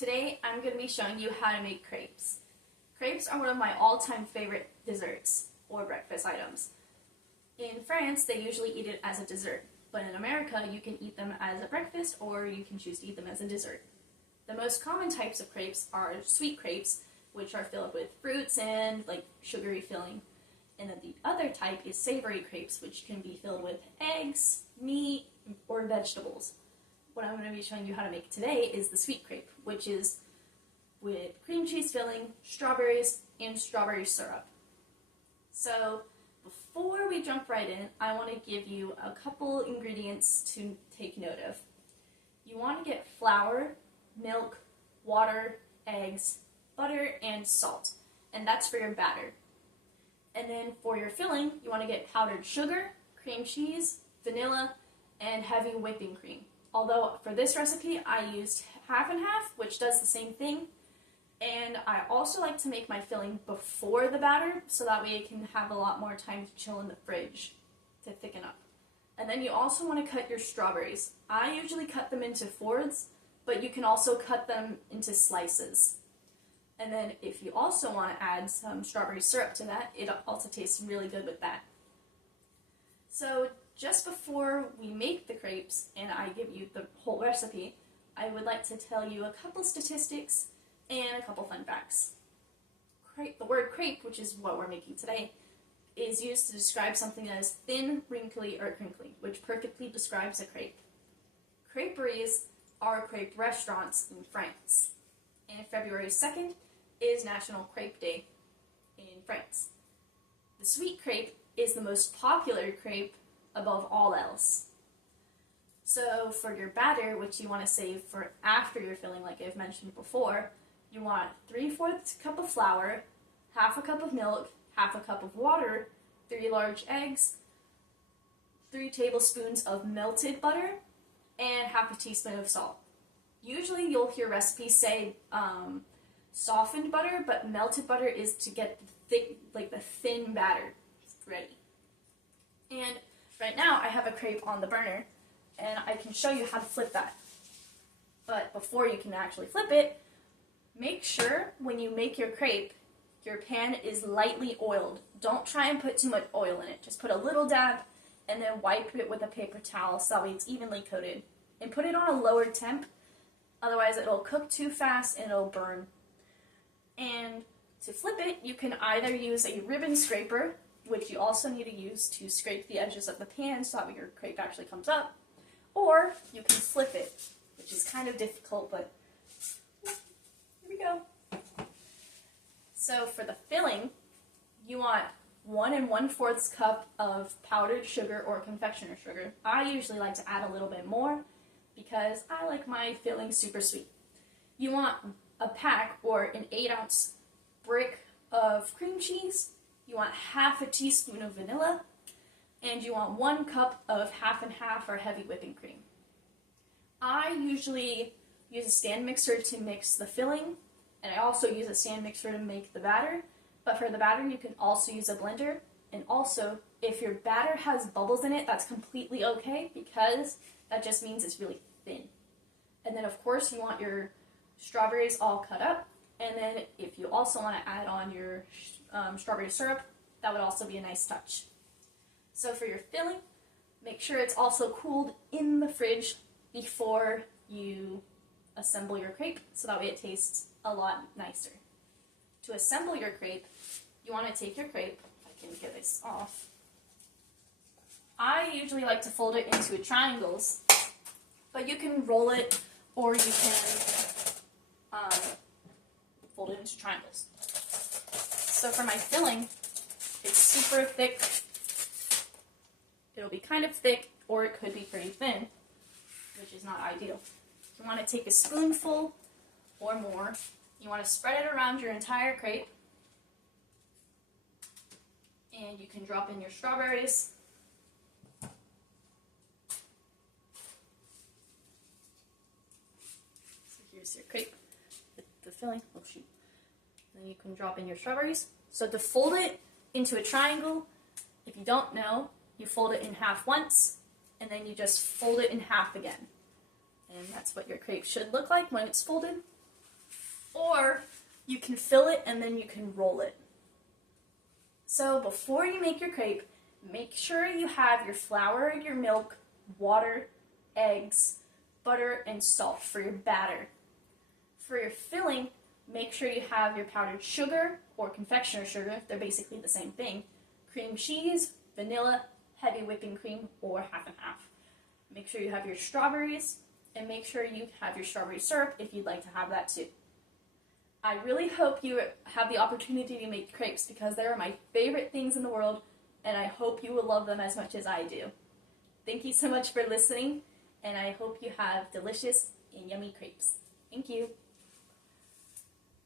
Today I'm going to be showing you how to make crepes. Crepes are one of my all-time favorite desserts or breakfast items. In France, they usually eat it as a dessert, but in America you can eat them as a breakfast or you can choose to eat them as a dessert. The most common types of crepes are sweet crepes, which are filled with fruits and sugary filling. And then the other type is savory crepes, which can be filled with eggs, meat, or vegetables. What I'm going to be showing you how to make today is the sweet crepe, which is with cream cheese filling, strawberries, and strawberry syrup. So before we jump right in, I want to give you a couple ingredients to take note of. You want to get flour, milk, water, eggs, butter, and salt, and that's for your batter. And then for your filling, you want to get powdered sugar, cream cheese, vanilla, and heavy whipping cream. Although for this recipe, I used half and half, which does the same thing. And I also like to make my filling before the batter, so that way it can have a lot more time to chill in the fridge to thicken up. And then you also want to cut your strawberries. I usually cut them into fourths, but you can also cut them into slices. And then if you also want to add some strawberry syrup to that, it also tastes really good with that. So just before we make the crepes and I give you the whole recipe, I would like to tell you a couple statistics and a couple fun facts. The word crepe, which is what we're making today, is used to describe something that is thin, wrinkly, or crinkly, which perfectly describes a crepe. Creperies are crepe restaurants in France. And February 2nd is National Crepe Day in France. The sweet crepe is the most popular crepe above all else. So for your batter, which you want to save for after your filling, like I've mentioned before, you want 3/4 cup of flour, half a cup of milk, half a cup of water, 3 large eggs, 3 tablespoons of melted butter, and half a teaspoon of salt. Usually you'll hear recipes say softened butter, but melted butter is to get the thin batter ready. And right now I have a crepe on the burner, and I can show you how to flip that. But before you can actually flip it, make sure when you make your crepe, your pan is lightly oiled. Don't try and put too much oil in it. Just put a little dab and then wipe it with a paper towel so that way it's evenly coated. And put it on a lower temp, otherwise it'll cook too fast and it'll burn. And to flip it, you can either use a ribbon scraper, which you also need to use to scrape the edges of the pan so that your crepe actually comes up, or you can flip it, which is kind of difficult, but here we go. So for the filling, you want 1 1/4 cup of powdered sugar or confectioner sugar. I usually like to add a little bit more because I like my filling super sweet. You want a pack or an 8-ounce brick of cream cheese. You want half a teaspoon of vanilla, and you want 1 cup of half and half or heavy whipping cream. I usually use a stand mixer to mix the filling, and I also use a stand mixer to make the batter, but for the batter you can also use a blender. And also, if your batter has bubbles in it, that's completely okay because that just means it's really thin. And then of course you want your strawberries all cut up, and then if you also want to add on your strawberry syrup, that would also be a nice touch. So for your filling, make sure it's also cooled in the fridge before you assemble your crepe, so that way it tastes a lot nicer. To assemble your crepe, you want to take your crepe, I can get this off. I usually like to fold it into triangles, but you can roll it or you can fold it into triangles. So for my filling, it's super thick. It'll be kind of thick, or it could be pretty thin, which is not ideal. You want to take a spoonful or more. You want to spread it around your entire crepe, and you can drop in your strawberries. So here's your crepe, the filling. Oh shoot. Then you can drop in your strawberries. So to fold it into a triangle, if you don't know, you fold it in half once, and then you just fold it in half again. And that's what your crepe should look like when it's folded. Or you can fill it and then you can roll it. So before you make your crepe, make sure you have your flour, your milk, water, eggs, butter, and salt for your batter. For your filling, make sure you have your powdered sugar or confectioner sugar, they're basically the same thing, cream cheese, vanilla, heavy whipping cream, or half and half. Make sure you have your strawberries, and make sure you have your strawberry syrup if you'd like to have that too. I really hope you have the opportunity to make crepes because they are my favorite things in the world, and I hope you will love them as much as I do. Thank you so much for listening, and I hope you have delicious and yummy crepes. Thank you.